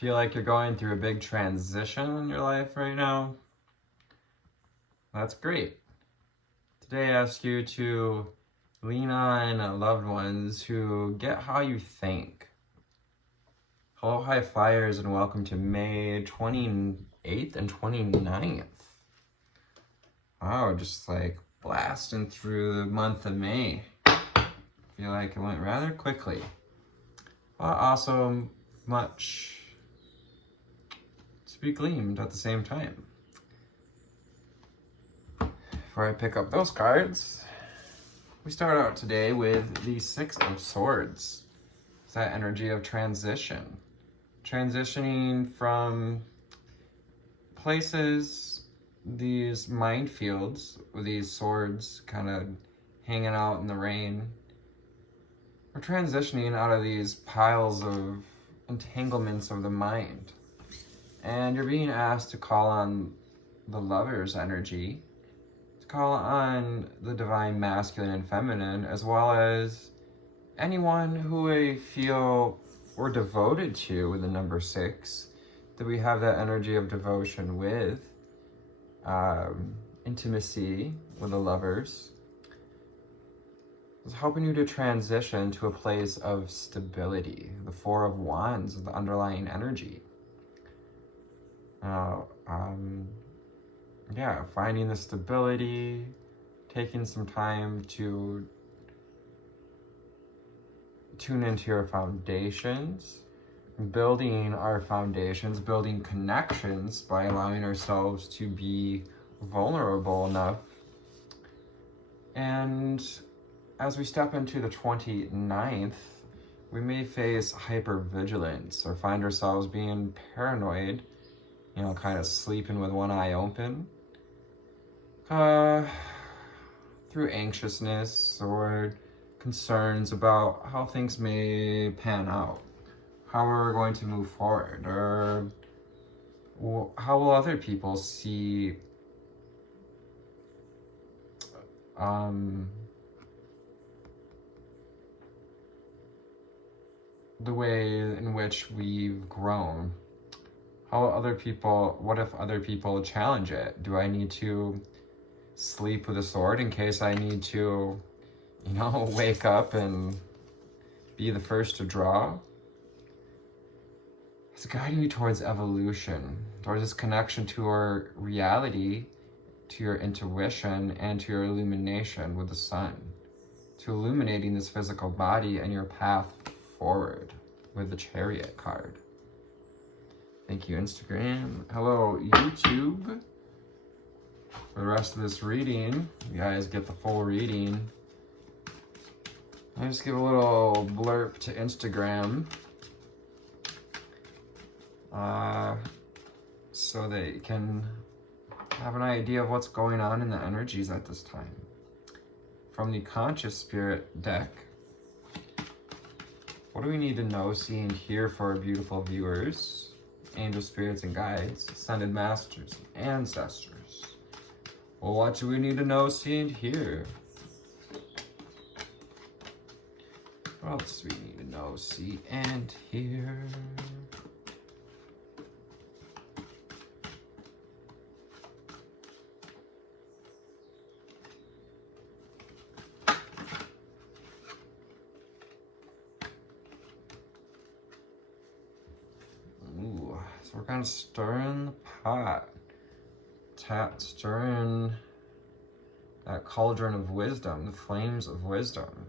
Feel like you're going through a big transition in your life right now? That's great. Today I ask you to lean on loved ones who get how you think. Hello, high flyers, and welcome to May 28th and 29th. Wow, just like blasting through the month of May. Feel like it went rather quickly, but also much to be gleamed at the same time. Before I pick up those cards, we start out today with the Six of Swords. It's that energy of transition. Transitioning from places, these minefields, with these swords kind of hanging out in the rain. We're transitioning out of these piles of entanglements of the mind. And you're being asked to call on the lover's energy, to call on the divine masculine and feminine, as well as anyone who we feel we're devoted to with the number 6, that we have that energy of devotion with, intimacy with the lovers. It's helping you to transition to a place of stability. The Four of Wands is the underlying energy. Finding the stability, taking some time to tune into your foundations, building our foundations, building connections by allowing ourselves to be vulnerable enough. And as we step into the 29th, we may face hypervigilance or find ourselves being paranoid, kind of sleeping with one eye open, through anxiousness or concerns about how things may pan out, how we're going to move forward, or how will other people see the way in which we've grown. What if other people challenge it? Do I need to sleep with a sword in case I need to, wake up and be the first to draw? It's guiding you towards evolution, towards this connection to our reality, to your intuition, and to your illumination with the sun, to illuminating this physical body and your path forward with the Chariot card. Thank you, Instagram. Hello, YouTube. For the rest of this reading, you guys get the full reading. I just give a little blurb to Instagram so that you can have an idea of what's going on in the energies at this time. From the Conscious Spirit deck, what do we need to know, see, and hear for our beautiful viewers? Angel spirits and guides, ascended masters, and ancestors. Well, what do we need to know, see, and hear? What else do we need to know, see, and hear? So we're kind of stirring the pot, stirring that cauldron of wisdom, the flames of wisdom.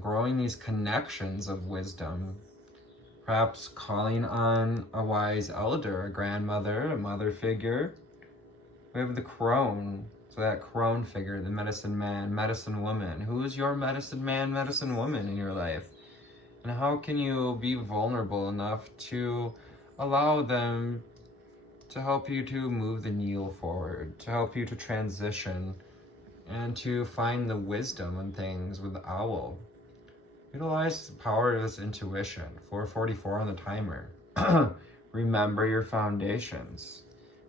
Growing these connections of wisdom, perhaps calling on a wise elder, a grandmother, a mother figure. We have the crone, so that crone figure, the medicine man, medicine woman. Who is your medicine man, medicine woman in your life? And how can you be vulnerable enough to allow them to help you to move the needle forward, to help you to transition, and to find the wisdom in things with the owl? Utilize the power of this intuition. 444 on the timer. Remember your foundations.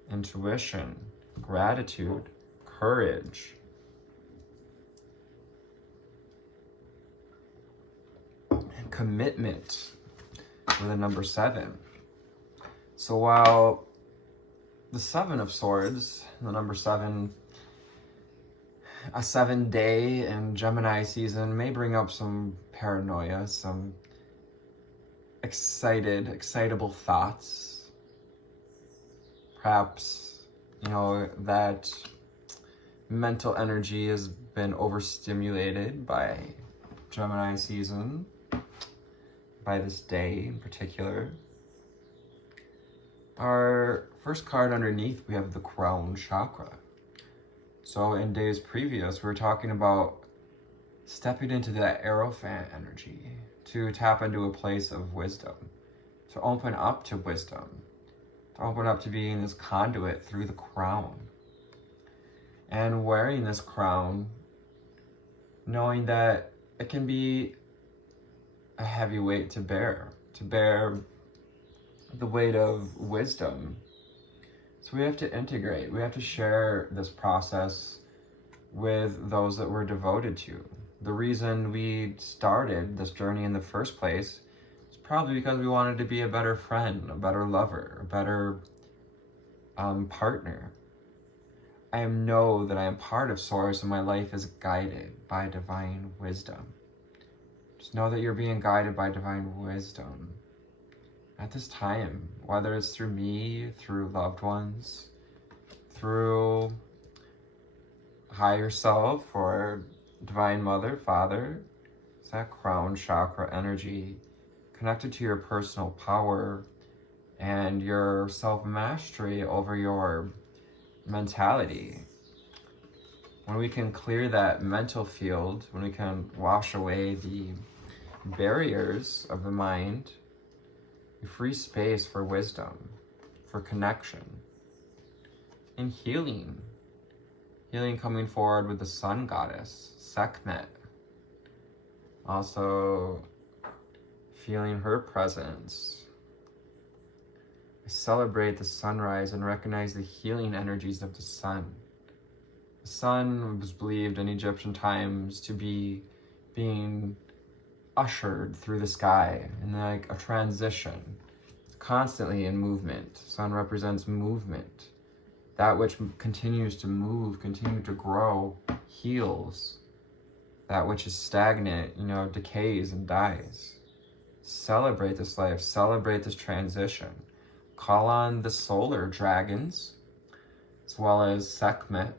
Intuition, gratitude, courage. Commitment. with the number 7. So while the 7 of Swords, the number 7, a 7-day in Gemini season may bring up some paranoia, some excitable thoughts. Perhaps, that mental energy has been overstimulated by Gemini season, by this day in particular. Our first card underneath, we have the crown chakra. So in days previous, we were talking about stepping into that Aerophant energy, to tap into a place of wisdom, to open up to wisdom, to open up to being this conduit through the crown. And wearing this crown, knowing that it can be a heavy weight to bear the weight of wisdom. So we have to integrate, we have to share this process with those that we're devoted to. The reason we started this journey in the first place is probably because we wanted to be a better friend, a better lover, a better partner. I know that I am part of Source and my life is guided by divine wisdom. Just know that you're being guided by divine wisdom at this time, whether it's through me, through loved ones, through higher self, or Divine Mother, Father. It's that crown chakra energy connected to your personal power and your self-mastery over your mentality. When we can clear that mental field, when we can wash away the barriers of the mind, we free space for wisdom, for connection, and healing. Healing coming forward with the sun goddess, Sekhmet. Also feeling her presence. I celebrate the sunrise and recognize the healing energies of the sun. The sun was believed in Egyptian times to be being ushered through the sky in like a transition, constantly in movement. Sun represents movement. That which continues to move, continue to grow, heals. That which is stagnant, decays and dies. Celebrate this life, celebrate this transition. Call on the solar dragons, as well as Sekhmet,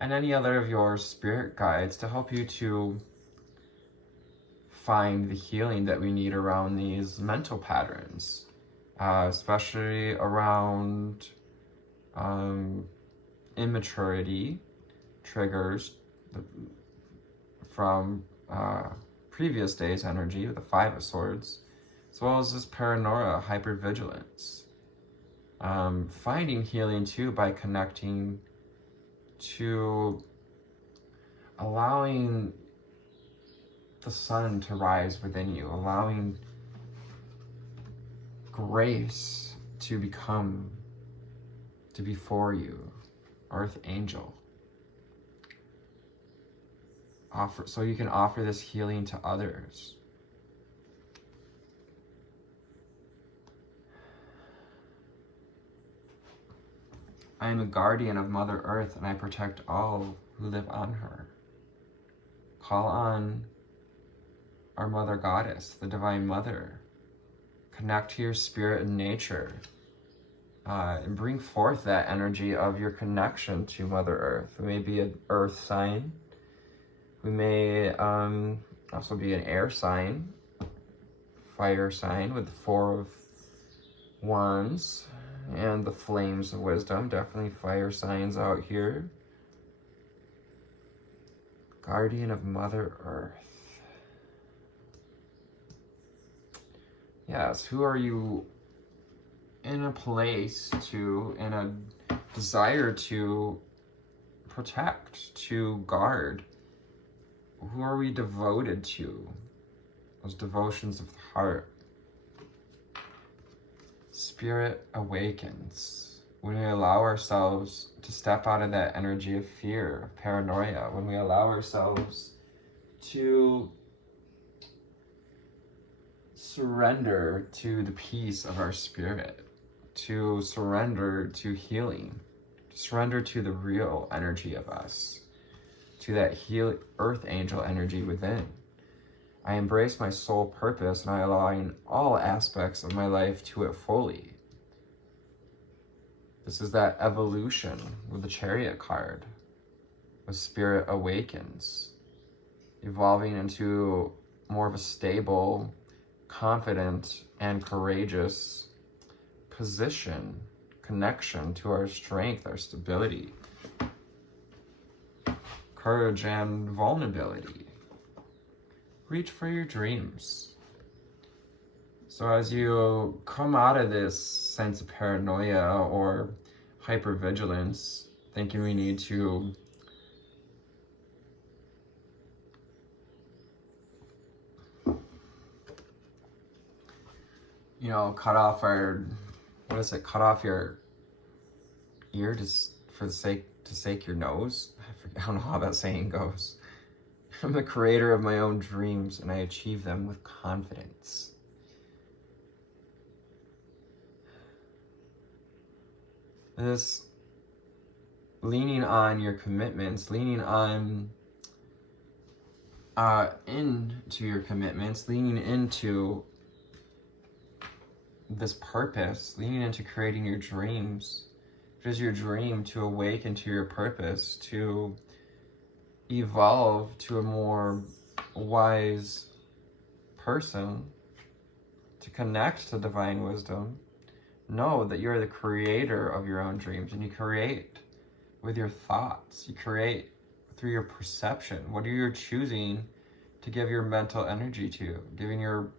and any other of your spirit guides to help you to find the healing that we need around these mental patterns, especially around immaturity triggers from previous days' energy with the 5 of Swords, as well as this paranoia, hypervigilance. Finding healing too by connecting to allowing the sun to rise within you, allowing grace to be for you, Earth Angel. So you can offer this healing to others. I am a guardian of Mother Earth and I protect all who live on her. Call on our Mother Goddess, the Divine Mother. Connect to your spirit and nature. And bring forth that energy of your connection to Mother Earth. We may be an earth sign. We may also be an air sign, fire sign with the 4 of Wands and the flames of wisdom. Definitely fire signs out here. Guardian of Mother Earth. Yes, who are you in a place to, in a desire to protect, to guard? Who are we devoted to? Those devotions of the heart. Spirit awakens when we allow ourselves to step out of that energy of fear, of paranoia, when we allow ourselves to surrender to the peace of our spirit, to surrender to healing, to surrender to the real energy of us, to that earth angel energy within. I embrace my soul purpose and I align all aspects of my life to it fully. This is that evolution with the Chariot card, with Spirit Awakens, evolving into more of a stable, confident, and courageous position, connection to our strength, our stability, courage, and vulnerability. Reach for your dreams. So as you come out of this sense of paranoia or hypervigilance, thinking we need to cut off cut off your ear to sake your nose? I don't know how that saying goes. I'm the creator of my own dreams and I achieve them with confidence. This leaning on your commitments, leaning on into your commitments, leaning into this purpose, leaning into creating your dreams. It is your dream to awaken to your purpose, to evolve to a more wise person, to connect to divine wisdom. Know that you're the creator of your own dreams, and you create with your thoughts. You create through your perception. What are you choosing to give your mental energy to? Giving your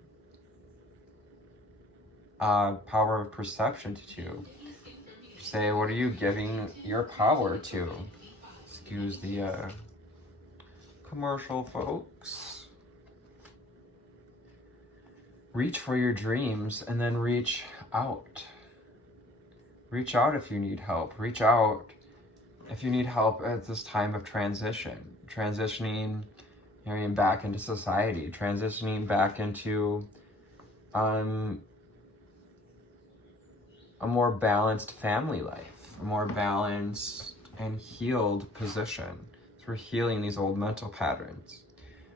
power of perception to? Say, what are you giving your power to? Excuse the commercial, folks. Reach for your dreams and then reach out. Reach out if you need help. Reach out if you need help at this time of transitioning back into society, transitioning back into a more balanced family life, a more balanced and healed position. So we're healing these old mental patterns.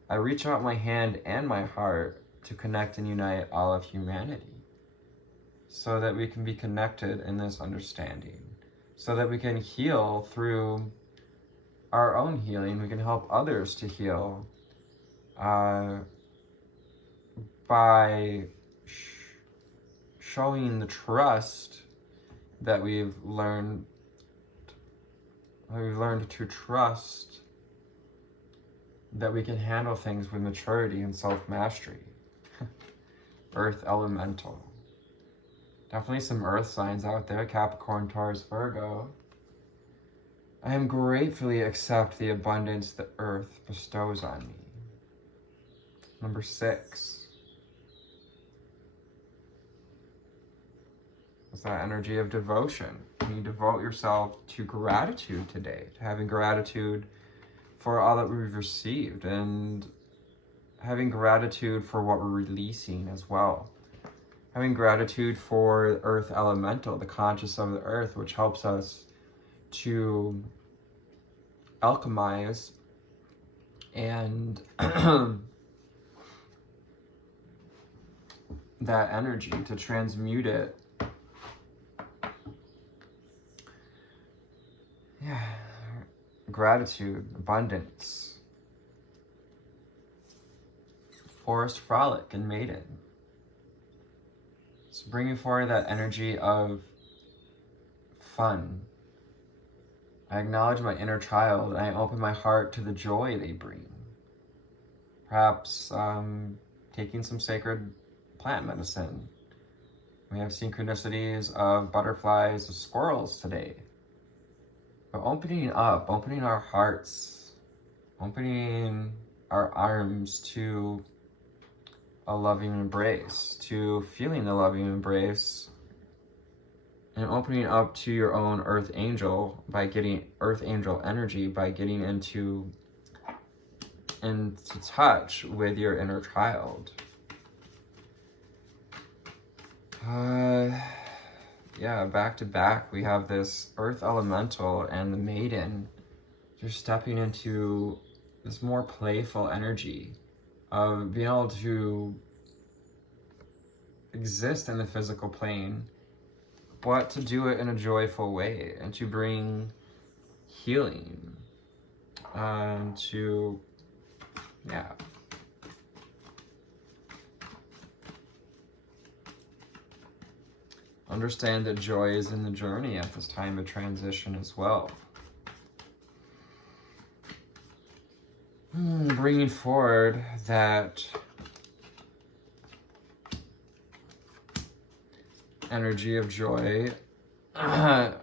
I reach out my hand and my heart to connect and unite all of humanity, so that we can be connected in this understanding, so that we can heal through our own healing. We can help others to heal by showing the trust that we've learned to trust that we can handle things with maturity and self-mastery. Earth Elemental. Definitely some earth signs out there. Capricorn, Taurus, Virgo. I am gratefully accept the abundance the earth bestows on me. Number 6. It's that energy of devotion. You devote yourself to gratitude today, to having gratitude for all that we've received, and having gratitude for what we're releasing as well. Having gratitude for Earth Elemental, the conscious of the earth, which helps us to alchemize and that energy, to transmute it. Yeah, gratitude, abundance, forest frolic and maiden. So bringing forward that energy of fun. I acknowledge my inner child and I open my heart to the joy they bring. Perhaps taking some sacred plant medicine. We have synchronicities of butterflies, of squirrels today. But opening up, opening our hearts, opening our arms to a loving embrace, to feeling the loving embrace, and opening up to your own earth angel by getting earth angel energy, by getting into touch with your inner child. Yeah, back to back, we have this Earth Elemental and the Maiden. You're stepping into this more playful energy of being able to exist in the physical plane, but to do it in a joyful way and to bring healing, to, yeah. Understand that joy is in the journey at this time of transition as well. Bringing forward that energy of joy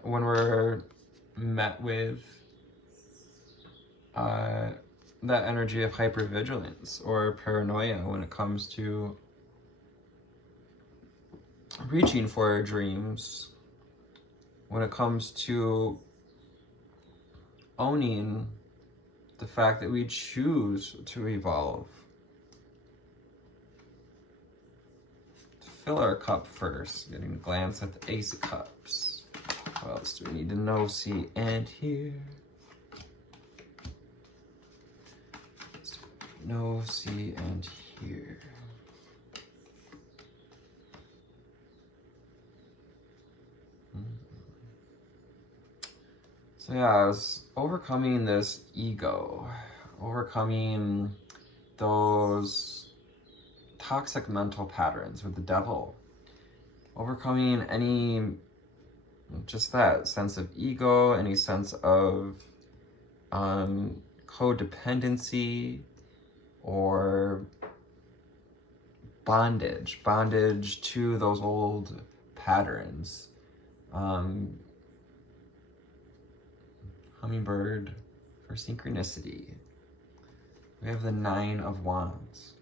when we're met with that energy of hypervigilance or paranoia when it comes to reaching for our dreams, when it comes to owning the fact that we choose to evolve. Fill our cup first, getting a glance at the Ace of Cups. What else do we need to know, see, and hear? Know, see, and hear. So yeah, it's overcoming this ego, overcoming those toxic mental patterns with the devil, overcoming any, just that sense of ego, any sense of codependency or bondage to those old patterns. Hummingbird for synchronicity. We have the Nine of Wands.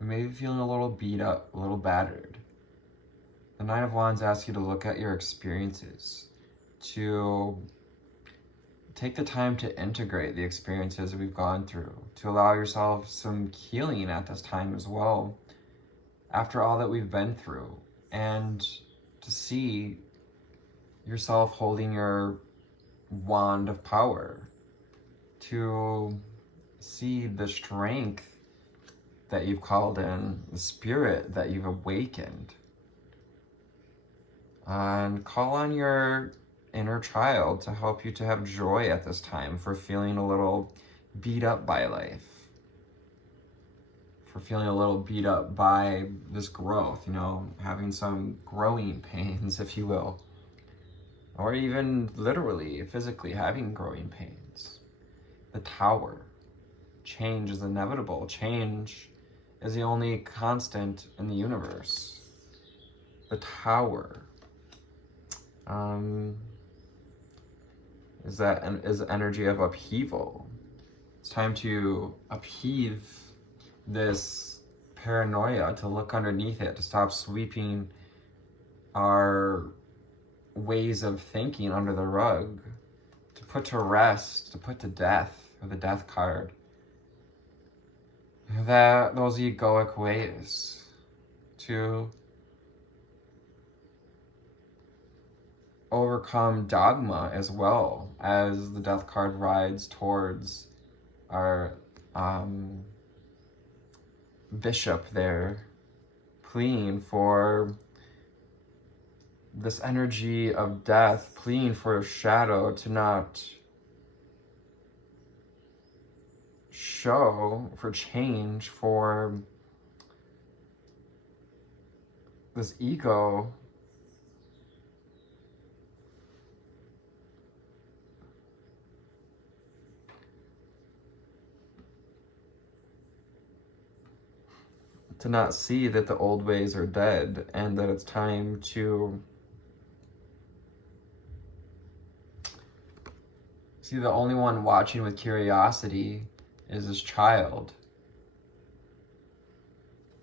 We may be feeling a little beat up, a little battered. The Nine of Wands asks you to look at your experiences, to take the time to integrate the experiences that we've gone through, to allow yourself some healing at this time as well, after all that we've been through, and to see yourself holding your wand of power, to see the strength that you've called in, the spirit that you've awakened, and call on your inner child to help you to have joy at this time for feeling a little beat up by life, for feeling a little beat up by this growth, having some growing pains, if you will. Or even literally, physically having growing pains. The Tower. Change is inevitable. Change is the only constant in the universe. The Tower is the energy of upheaval. It's time to upheave this paranoia, to look underneath it, to stop sweeping our ways of thinking under the rug, to put to rest, to put to death, with the Death card, those egoic ways, to overcome dogma as well, as the Death card rides towards our bishop there, pleading for this energy of death, pleading for a shadow to not show, for change, for this ego to not see that the old ways are dead and that it's time to see the only one watching with curiosity is this child.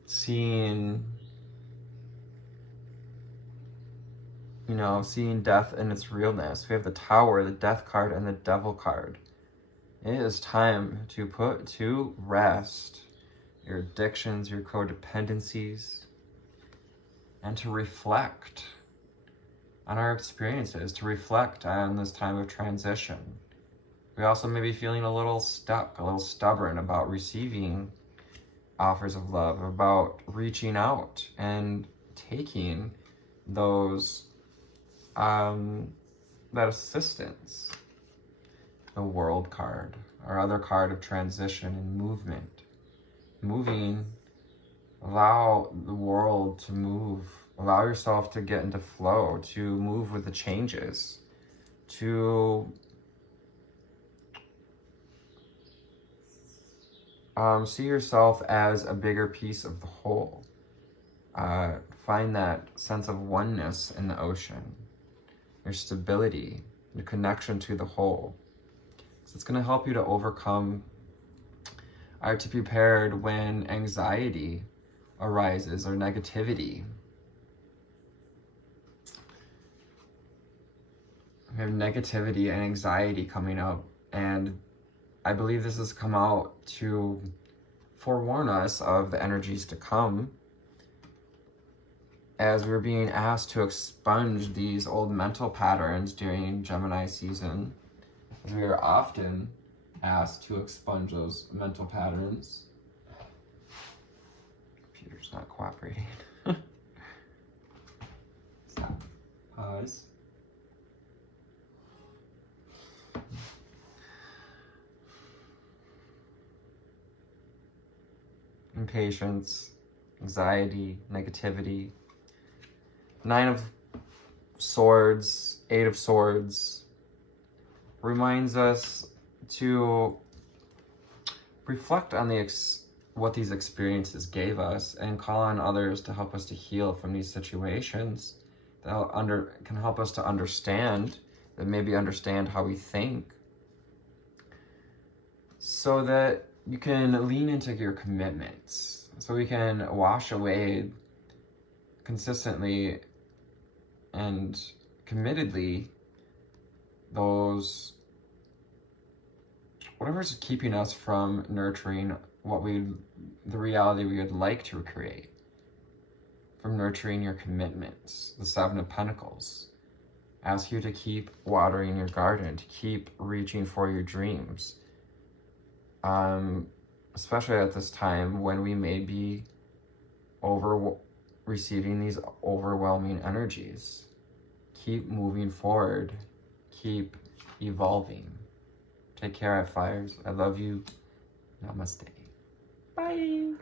Seeing death in its realness. We have the Tower, the Death card, and the Devil card. It is time to put to rest your addictions, your codependencies, and to reflect on our experiences, to reflect on this time of transition. We also may be feeling a little stuck, a little stubborn about receiving offers of love, about reaching out and taking those, that assistance. The World card, our other card of transition and movement. Moving, allow the world to move, allow yourself to get into flow, to move with the changes, to see yourself as a bigger piece of the whole. Find that sense of oneness in the ocean, your stability, your connection to the whole. So it's going to help you to overcome or to be prepared when anxiety arises or negativity. We have negativity and anxiety coming up, and I believe this has come out to forewarn us of the energies to come as we're being asked to expunge these old mental patterns during Gemini season, as we are often asked to expunge those mental patterns. Computer's not cooperating. Stop. Pause. Impatience, anxiety, negativity. 9 of Swords, 8 of Swords reminds us to reflect on what these experiences gave us and call on others to help us to heal from these situations that can help us to understand, that maybe understand how we think, so that you can lean into your commitments, so we can wash away consistently and committedly those, whatever's keeping us from nurturing the reality we would like to create, from nurturing your commitments. The 7 of Pentacles asks you to keep watering your garden, to keep reaching for your dreams. Especially at this time when we may be receiving these overwhelming energies. Keep moving forward. Keep evolving. Take care, fires. I love you. Namaste. Bye.